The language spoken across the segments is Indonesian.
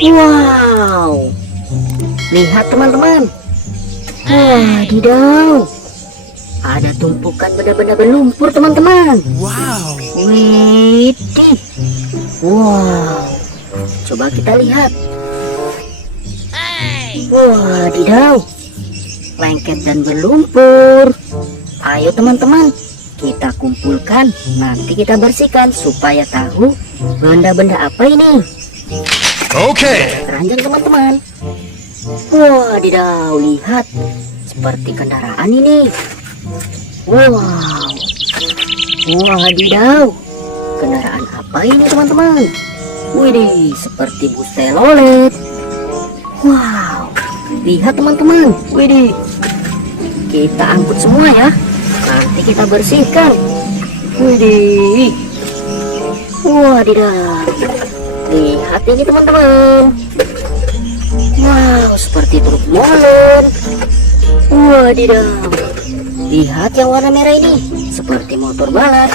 Wow, lihat teman-teman. Wadidaw, ada tumpukan benda-benda berlumpur teman-teman. Wow. Widih. Wow, coba kita lihat. Wadidaw, lengket dan berlumpur. Ayo teman-teman, kita kumpulkan, nanti kita bersihkan supaya tahu benda-benda apa ini. Oke. Keranjang teman-teman. Wadidaw, lihat, seperti kendaraan ini. Wow, wadidaw, kendaraan apa ini teman-teman? Widih, seperti bus telolet. Wow, lihat teman-teman. Widih, kita angkut semua ya, nanti kita bersihkan. Widih, wadidaw, lihat ini teman-teman. Wow, seperti truk molen. Wadidaw, lihat yang warna merah ini, seperti motor balap.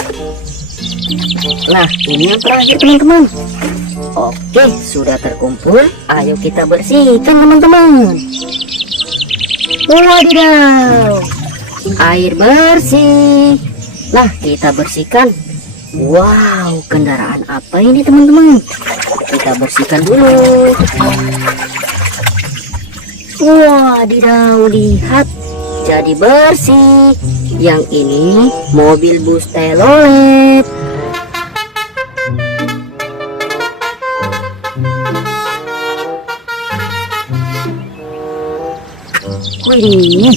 Nah, ini yang terakhir teman-teman. Oke, sudah terkumpul. Ayo kita bersihkan teman-teman. Wadidaw, air bersih. Nah, kita bersihkan. Wow, kendaraan apa ini teman-teman? Kita bersihkan dulu. Wadidaw, lihat, jadi bersih. Yang ini mobil bus telolet. Wih,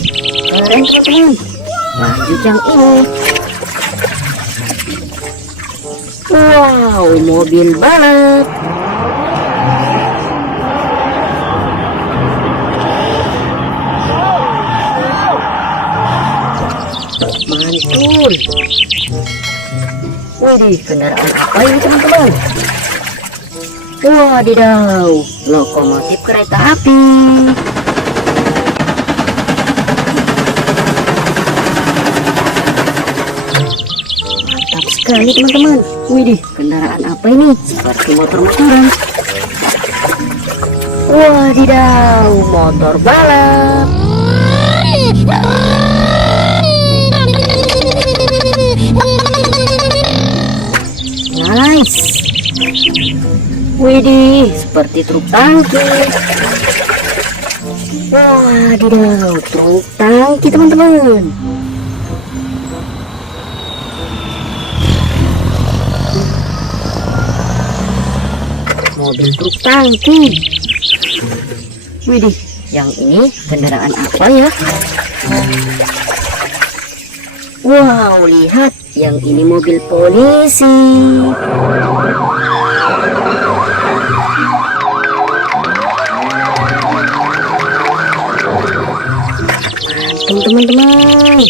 keren teman-teman. Lanjut yang ini. Wow, mobil balap. Mantul. Widih, kendaraan apa ini teman-teman? Wadidaw, lokomotif kereta api. Mantap sekali teman-teman. Widih, kendaraan apa ini? Seperti motor-motoran. Wadidaw, motor balap. Nice. Widih, seperti truk tangki. Wadidaw, truk tangki teman-teman. Mobil truk tangki. Widih, yang ini kendaraan apa ya? Wow, lihat, yang ini mobil polisi. Teman-teman,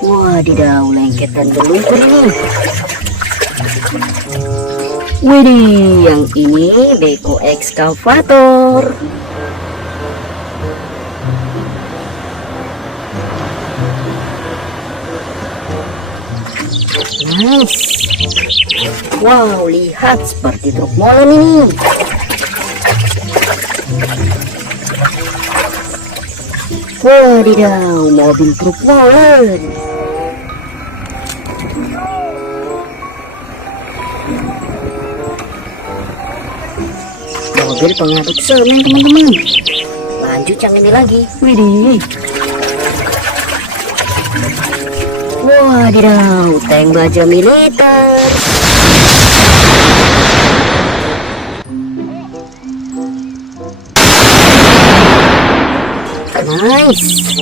wadidaw, lengket dan berlumpur ini. Widih, yang ini beko ekskavator. Nice. Wow, lihat, seperti truk molen ini. Wadidaw, mobil truk molen. Mobil pengaduk semen teman-teman. Lanjut yang ini lagi. Widih. Wadidaw, tank baja militer. Nice.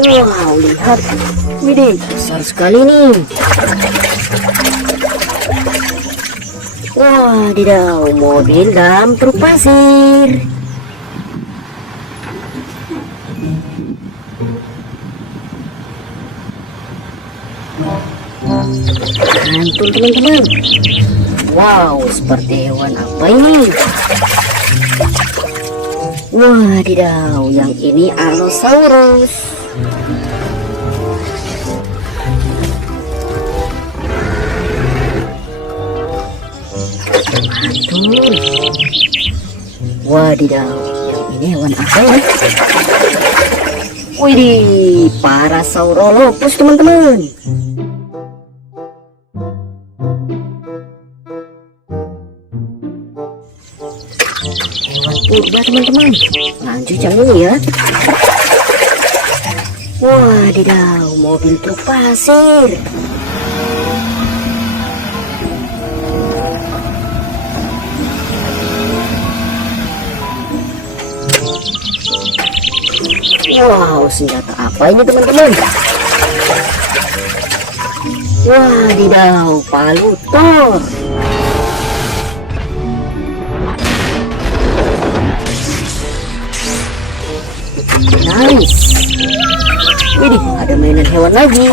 Wow, lihat. Widih, besar sekali nih. Wadidaw, mobil dam truk pasir. Mantul teman-teman. Wow, seperti hewan apa ini? Wadidaw, yang ini Allosaurus. Mantul. Wadidaw, yang ini hewan apa ya? Widih, Parasaurolophus teman-teman. Hewan purba teman-teman. Lanjut yang ini ya. Wadidaw, mobil truk pasir. Wow, senjata apa ini teman-teman? Wadidaw, palu Thor. Nice. Widih, ada mainan hewan lagi.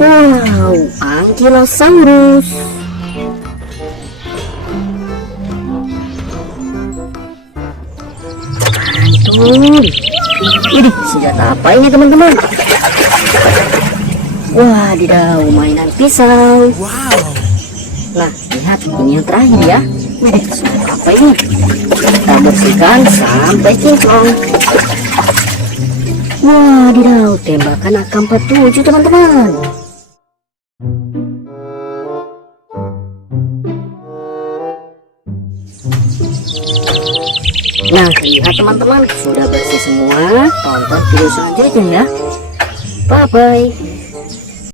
Wow, Ankylosaurus. Mantul. Widih, senjata apa ini teman-teman? Wadidaw, mainan pisau. Wow. Nah, lihat ini yang terakhir ya. Widih, senjata apa ini? Kita bersihkan sampai kinclong. Wadidaw, tembakan AK-47 teman-teman. Nah, lihat teman-teman, sudah bersih semua. Tonton video selanjutnya ya. Bye-bye.